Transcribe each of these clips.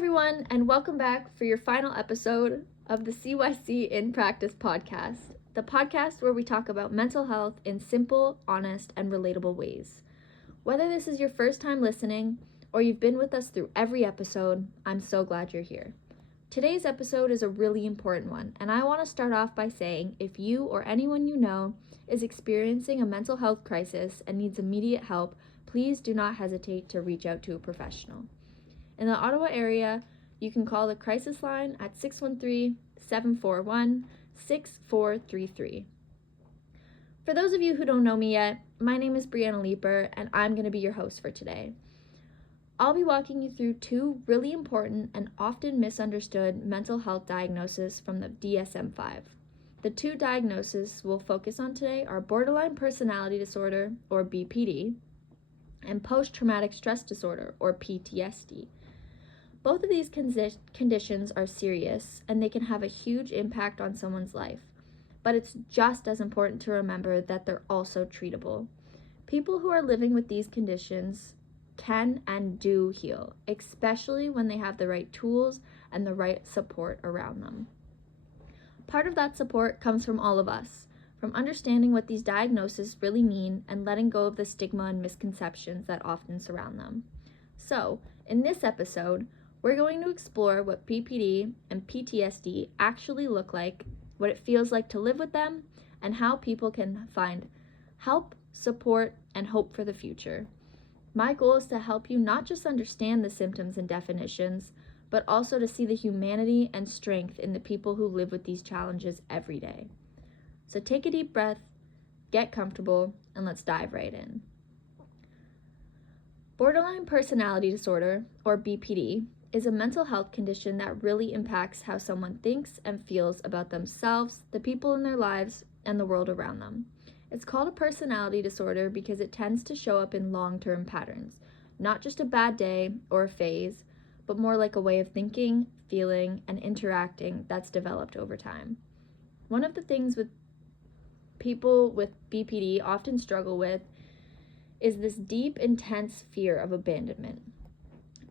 everyone, and welcome back for your final episode of the CYC in Practice podcast, the podcast where we talk about mental health in simple, honest, and relatable ways. Whether this is your first time listening or you've been with us through every episode, I'm so glad you're here. Today's episode is a really important one, and I want to start off by saying if you or anyone you know is experiencing a mental health crisis and needs immediate help, please do not hesitate to reach out to a professional. In the Ottawa area, you can call the crisis line at 613-741-6433. For those of you who don't know me yet, my name is Brianna Leeper, and I'm going to be your host for today. I'll be walking you through two really important and often misunderstood mental health diagnoses from the DSM-5. The two diagnoses we'll focus on today are borderline personality disorder, or BPD, and post-traumatic stress disorder, or PTSD. Both of these conditions are serious, and they can have a huge impact on someone's life, but it's just as important to remember that they're also treatable. People who are living with these conditions can and do heal, especially when they have the right tools and the right support around them. Part of that support comes from all of us, from understanding what these diagnoses really mean and letting go of the stigma and misconceptions that often surround them. So, in this episode, we're going to explore what BPD and PTSD actually look like, what it feels like to live with them, and how people can find help, support, and hope for the future. My goal is to help you not just understand the symptoms and definitions, but also to see the humanity and strength in the people who live with these challenges every day. So take a deep breath, get comfortable, and let's dive right in. Borderline personality disorder, or BPD, is a mental health condition that really impacts how someone thinks and feels about themselves, the people in their lives, and the world around them. It's called a personality disorder because it tends to show up in long-term patterns, not just a bad day or a phase, but more like a way of thinking, feeling, and interacting that's developed over time. One of the things with people with BPD often struggle with is this deep, intense fear of abandonment.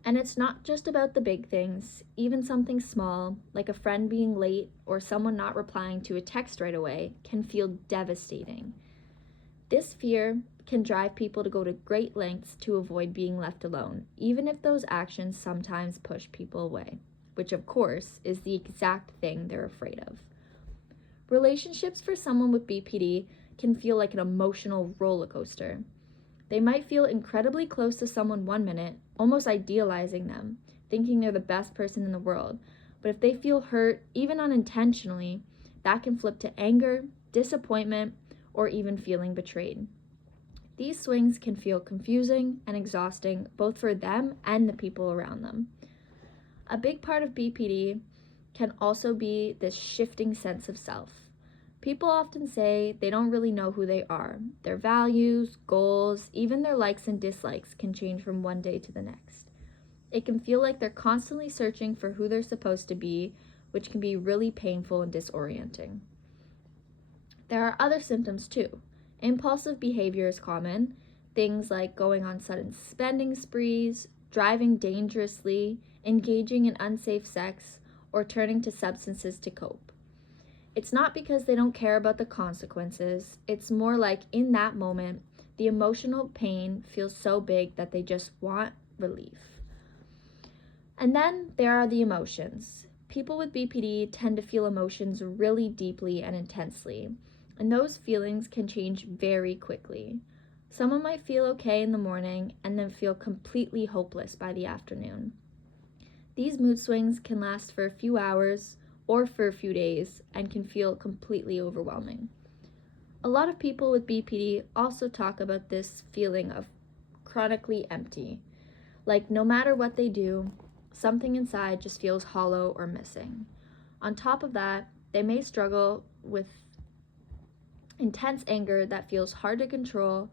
And it's not just about the big things. Even something small, like a friend being late or someone not replying to a text right away, can feel devastating. This fear can drive people to go to great lengths to avoid being left alone, even if those actions sometimes push people away, which of course is the exact thing they're afraid of. Relationships for someone with BPD can feel like an emotional roller coaster. They might feel incredibly close to someone one minute, almost idealizing them, thinking they're the best person in the world. But if they feel hurt, even unintentionally, that can flip to anger, disappointment, or even feeling betrayed. These swings can feel confusing and exhausting, both for them and the people around them. A big part of BPD can also be this shifting sense of self. People often say they don't really know who they are. Their values, goals, even their likes and dislikes can change from one day to the next. It can feel like they're constantly searching for who they're supposed to be, which can be really painful and disorienting. There are other symptoms too. Impulsive behavior is common. Things like going on sudden spending sprees, driving dangerously, engaging in unsafe sex, or turning to substances to cope. It's not because they don't care about the consequences. It's more like in that moment, the emotional pain feels so big that they just want relief. And then there are the emotions. People with BPD tend to feel emotions really deeply and intensely, and those feelings can change very quickly. Someone might feel okay in the morning and then feel completely hopeless by the afternoon. These mood swings can last for a few hours or for a few days and can feel completely overwhelming. A lot of people with BPD also talk about this feeling of chronically empty, like no matter what they do, something inside just feels hollow or missing. On top of that, they may struggle with intense anger that feels hard to control,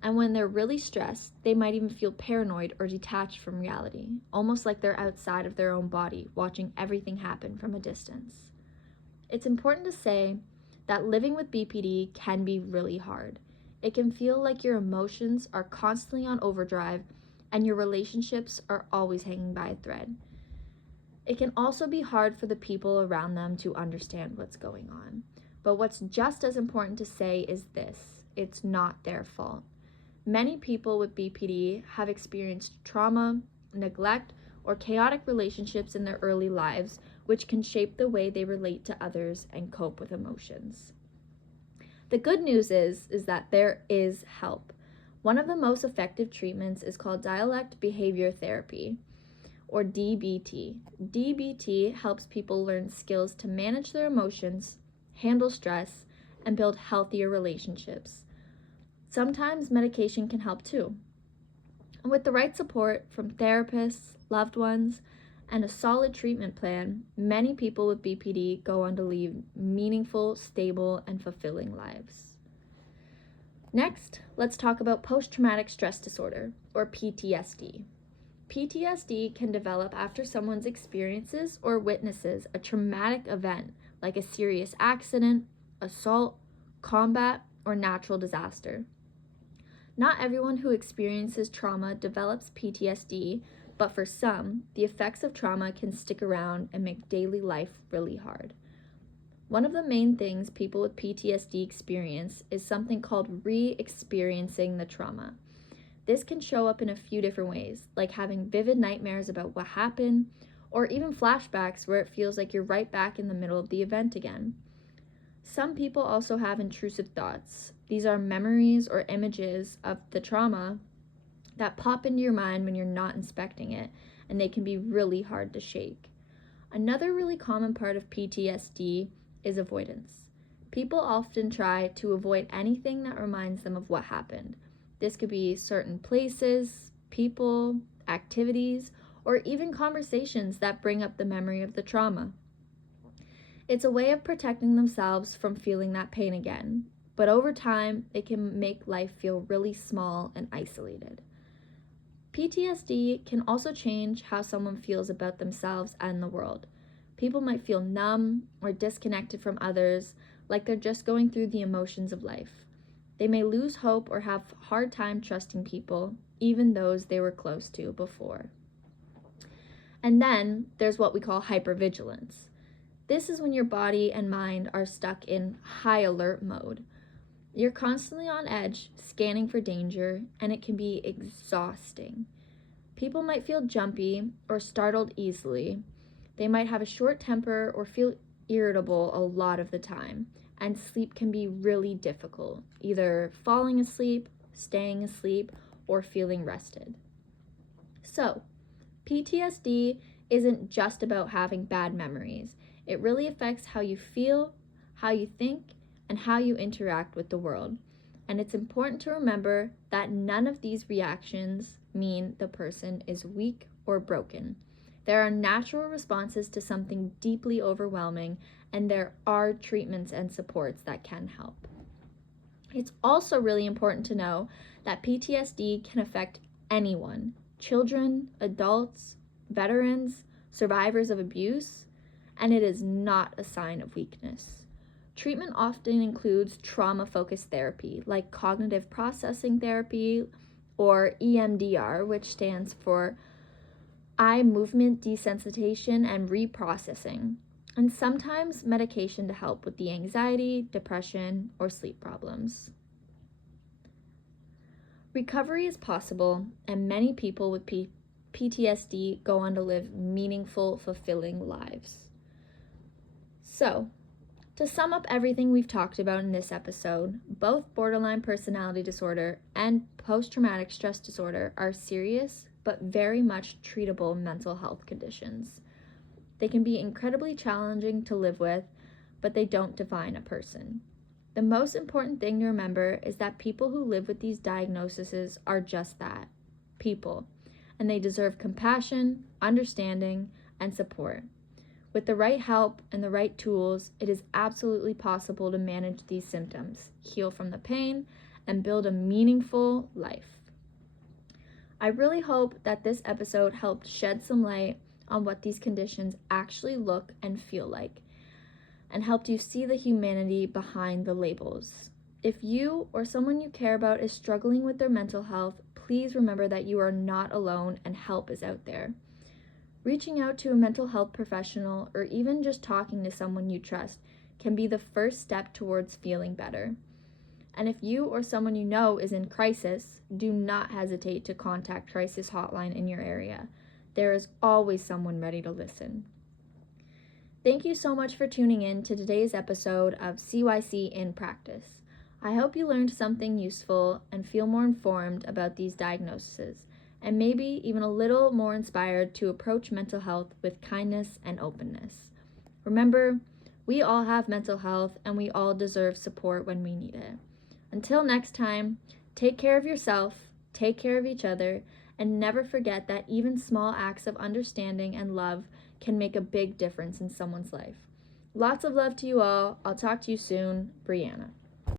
and when they're really stressed, they might even feel paranoid or detached from reality, almost like they're outside of their own body, watching everything happen from a distance. It's important to say that living with BPD can be really hard. It can feel like your emotions are constantly on overdrive and your relationships are always hanging by a thread. It can also be hard for the people around them to understand what's going on. But what's just as important to say is this: it's not their fault. Many people with BPD have experienced trauma, neglect, or chaotic relationships in their early lives, which can shape the way they relate to others and cope with emotions. The good news is that there is help. One of the most effective treatments is called dialect behavior therapy, or DBT. DBT helps people learn skills to manage their emotions, handle stress, and build healthier relationships. Sometimes medication can help too. And with the right support from therapists, loved ones, and a solid treatment plan, many people with BPD go on to lead meaningful, stable, and fulfilling lives. Next, let's talk about post-traumatic stress disorder, or PTSD. PTSD can develop after someone experiences or witnesses a traumatic event like a serious accident, assault, combat, or natural disaster. Not everyone who experiences trauma develops PTSD, but for some, the effects of trauma can stick around and make daily life really hard. One of the main things people with PTSD experience is something called re-experiencing the trauma. This can show up in a few different ways, like having vivid nightmares about what happened, or even flashbacks where it feels like you're right back in the middle of the event again. Some people also have intrusive thoughts. These are memories or images of the trauma that pop into your mind when you're not inspecting it, and they can be really hard to shake. Another really common part of PTSD is avoidance. People often try to avoid anything that reminds them of what happened. This could be certain places, people, activities, or even conversations that bring up the memory of the trauma. It's a way of protecting themselves from feeling that pain again, but over time, it can make life feel really small and isolated. PTSD can also change how someone feels about themselves and the world. People might feel numb or disconnected from others, like they're just going through the emotions of life. They may lose hope or have a hard time trusting people, even those they were close to before. And then there's what we call hypervigilance. This is when your body and mind are stuck in high alert mode. You're constantly on edge, scanning for danger, and it can be exhausting. People might feel jumpy or startled easily. They might have a short temper or feel irritable a lot of the time, and sleep can be really difficult, either falling asleep, staying asleep, or feeling rested. So, PTSD isn't just about having bad memories. It really affects how you feel, how you think, and how you interact with the world. And it's important to remember that none of these reactions mean the person is weak or broken. There are natural responses to something deeply overwhelming, and there are treatments and supports that can help. It's also really important to know that PTSD can affect anyone: children, adults, veterans, survivors of abuse, and it is not a sign of weakness. Treatment often includes trauma-focused therapy, like cognitive processing therapy, or EMDR, which stands for eye movement desensitization and reprocessing, and sometimes medication to help with the anxiety, depression, or sleep problems. Recovery is possible, and many people with PTSD go on to live meaningful, fulfilling lives. So, to sum up everything we've talked about in this episode, both borderline personality disorder and post-traumatic stress disorder are serious but very much treatable mental health conditions. They can be incredibly challenging to live with, but they don't define a person. The most important thing to remember is that people who live with these diagnoses are just that, people, and they deserve compassion, understanding, and support. With the right help and the right tools, it is absolutely possible to manage these symptoms, heal from the pain, and build a meaningful life. I really hope that this episode helped shed some light on what these conditions actually look and feel like, and helped you see the humanity behind the labels. If you or someone you care about is struggling with their mental health, please remember that you are not alone and help is out there. Reaching out to a mental health professional or even just talking to someone you trust can be the first step towards feeling better. And if you or someone you know is in crisis, do not hesitate to contact Crisis Hotline in your area. There is always someone ready to listen. Thank you so much for tuning in to today's episode of CYC in Practice. I hope you learned something useful and feel more informed about these diagnoses, and maybe even a little more inspired to approach mental health with kindness and openness. Remember, we all have mental health and we all deserve support when we need it. Until next time, take care of yourself, take care of each other, and never forget that even small acts of understanding and love can make a big difference in someone's life. Lots of love to you all. I'll talk to you soon. Brianna.